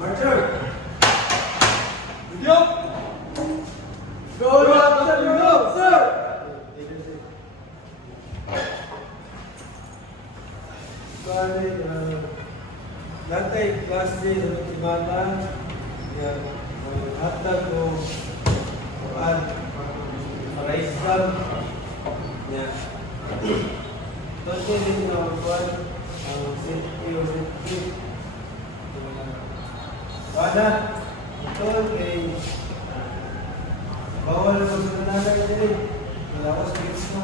Marcher! Video! Go up, sir! Bali, natay klase sa Matimana, hatag ko para Islam. Kasi din na ang safety o safety. Wala, ito kay bawal na magsananagay din. Wala ko sa gusto.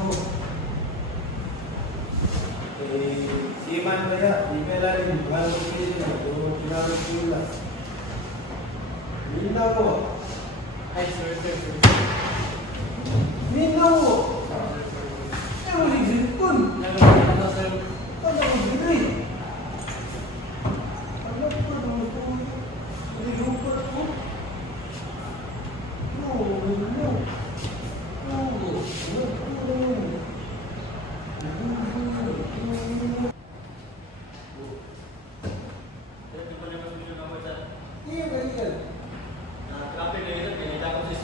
Siman kaya, di kaya rin, wala ko pili na, kung kinamit sila. Hindi na ko. Ay, sir. Hindi na ko. Ay, mo sigsilpon. Ano, sir? Ano ko sigri? Ano ko pa naman ito? Hindi ko pa ito? No.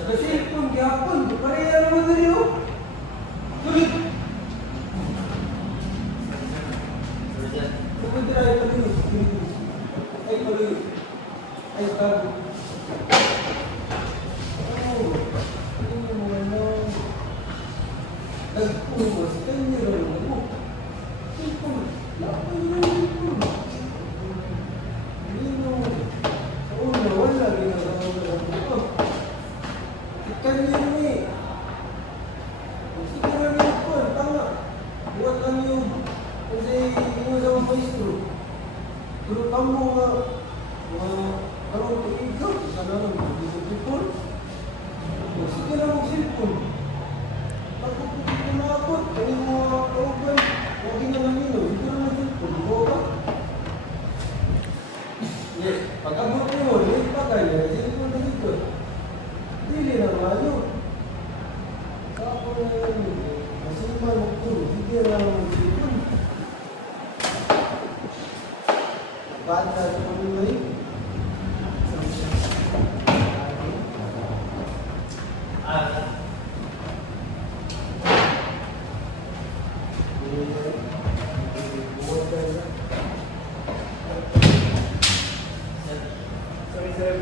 Kasi kung gapon, pareha naman na rin. Tulit! Pupunta na ito rin. Ay, tuloy. Ay, tago. Ano mo ano? Nagpumas, kanya rin mo. Ipon, lapay na ipon. Hindi mo. Sa una, wala ginagawa na ito. Kanya rin eh. Sige lang yun po, tama. Buat lang yun. Kasi yun sa mga maestro. Pero tamo nga, parang ikaw, sana lang, hindi sa cellphone. Sige lang ang cellphone. Ako po dito nakapot, kaya mga kauban, huwag na lang yun, hindi na lang cellphone. Di ba? Yes, pag-abot mo, hindi pa kaya, cellphone na dito. Dili na mayo. Kapo na yun. Masiman ako. Hindi na lang sipon. Bata sa pamimay. Sorry, sir.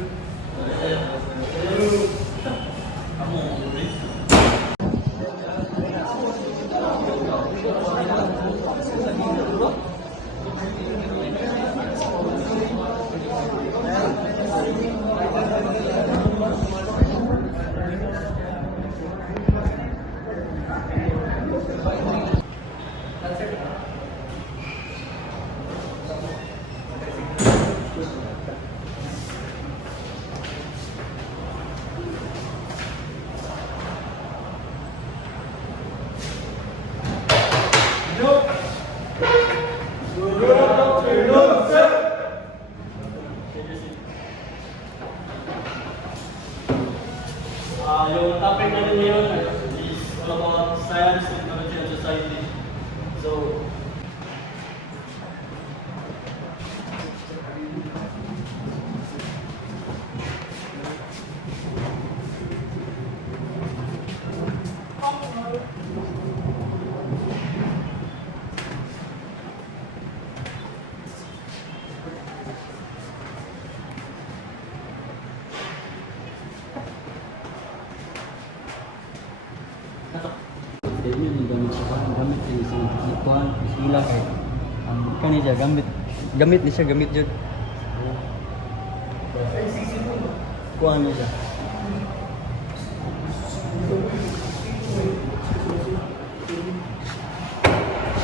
Yung topic natin ngayon is all about science, technology, and society. So, Jadi ni gamit sa kan, gamit din sa ikuan, sila kay ang kanija gamit ni siya gamit jud. Kuan ni siya.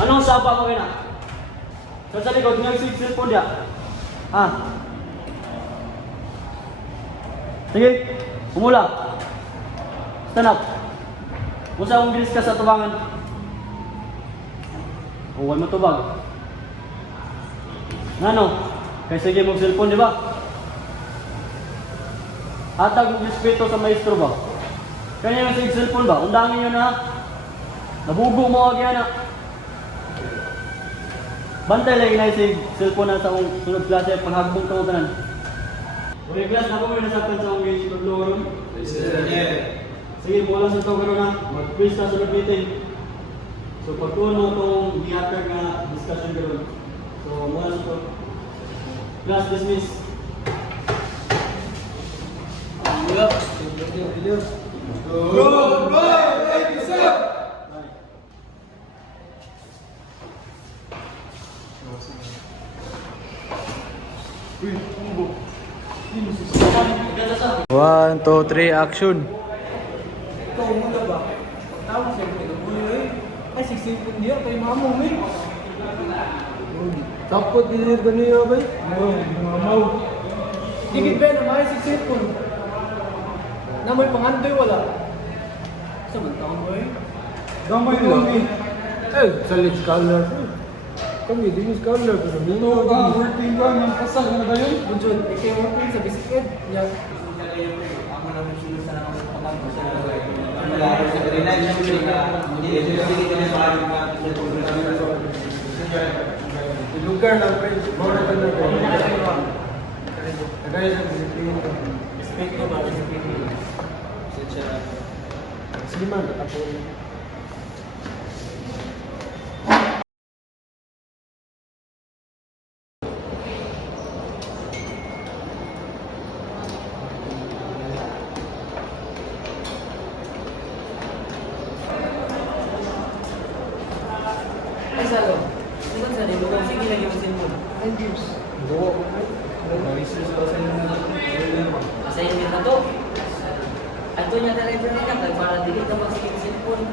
anong sapa mo kaya? Sa likod ng cellphone dia. Sige, umula. Stand up. Kung sa akong ka sa tubangan. Huwag mo tubag. Ano? Kaya sige mong cellphone, di ba? Hatag mong respeto sa maestro ba? Kanya yung sa cellphone ba? Undangin nyo na. Nabugo mo agad na. Bantay lagi na yung cellphone na sa akong sunod klase. Paghagbong ka mo tanan. Okay, class, na po may nasaktan sa mga issue ng loro. Sige, wala sa ito gano'n na. Mag-quiz na sa meeting. So, pagkuhan mo itong dihatag na discussion gano'n. So, mula sa ito. Class, dismiss. One, two, three, action. Ikaw muna ba? Tama siya ko ay sisipin niya kay mamong eh. Tapos dilir ba niya ba? Mamaw. Tigit ba na may sisipon? Na may pangandoy wala. Sa bantang mo eh. Gamay lang eh. Eh, salit scholar. Kami din yung scholar pero nino ka working ka ng pasal na ba yun? Bunjun, ikaw working sa bisikid. Yan. Ako naman sulo sa nakang pagkakang sa wala ako sa kanila yung sulo na hindi ka na sa aking Lugar ng friend, mga ka na friend. Nagaya sa disiplina. Respect mo ba? Disiplina. Sige man, nakapulong. Ay, Salo. Sino sa nilo? Kung sige lagi mo sinmo. Ay, James. Gawa ko na. Assignment na to. Ato niya driver na kag para dili ka magsigit cellphone.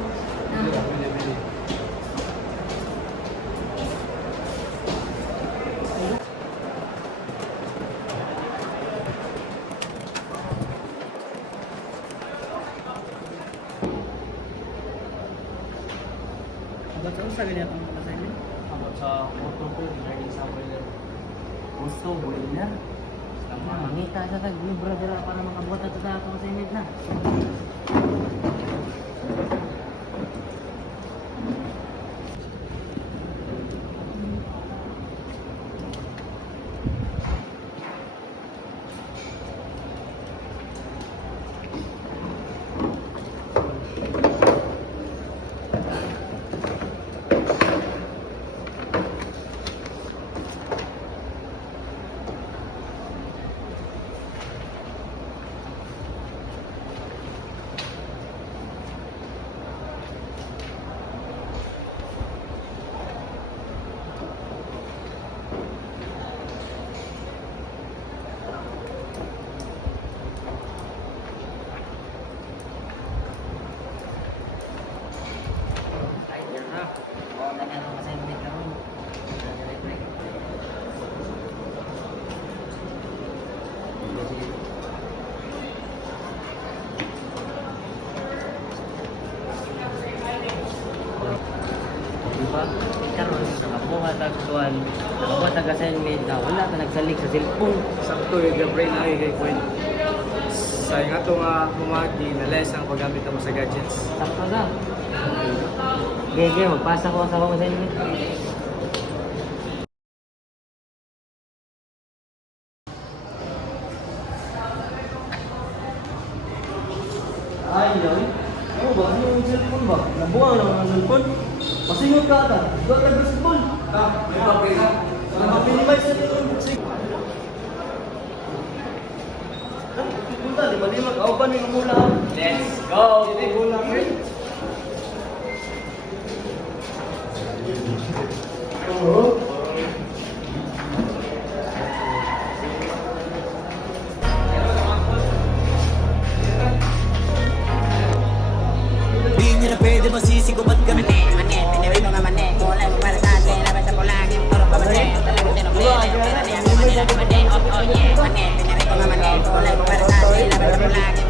Ba't sa ganyan ang assignment? sa motor ko, regarding sa boiler. Gusto, boiler. Mangita sa tag-libra dira para makabuhat ato sa atong assignment na. Diba? Karon sa kabuhat aktual, nakabuhat ang assignment na wala ka nagsalik sa cellphone. Sakto yung Gabriel na kay Gwen. Sa nga ito nga pumagi na less ang paggamit mo sa gadgets. Sakto na. Gege, magpasa ko sa akong assignment. Ay, yun. Ano ba? Ano yung cellphone ba? Nabuang lang ang cellphone. Pasingot ka ata. Doon ka basketball. May papel ha? Nakapinimay sa cellphone. Punta, di ba di mag-auban yung mula? Let's go! Hindi, mula ka rin. Di nyo na pwede masisigubat kami. Mane, pinawin mo nga mane. Kulay mo para sa atin, laban sa pulangin. Puro pa mane, talagang sinukli. Pero niya nga mane, mane, oh yeah. Mane, pinawin mo nga mane. Kulay mo para sa atin, laban sa pulangin.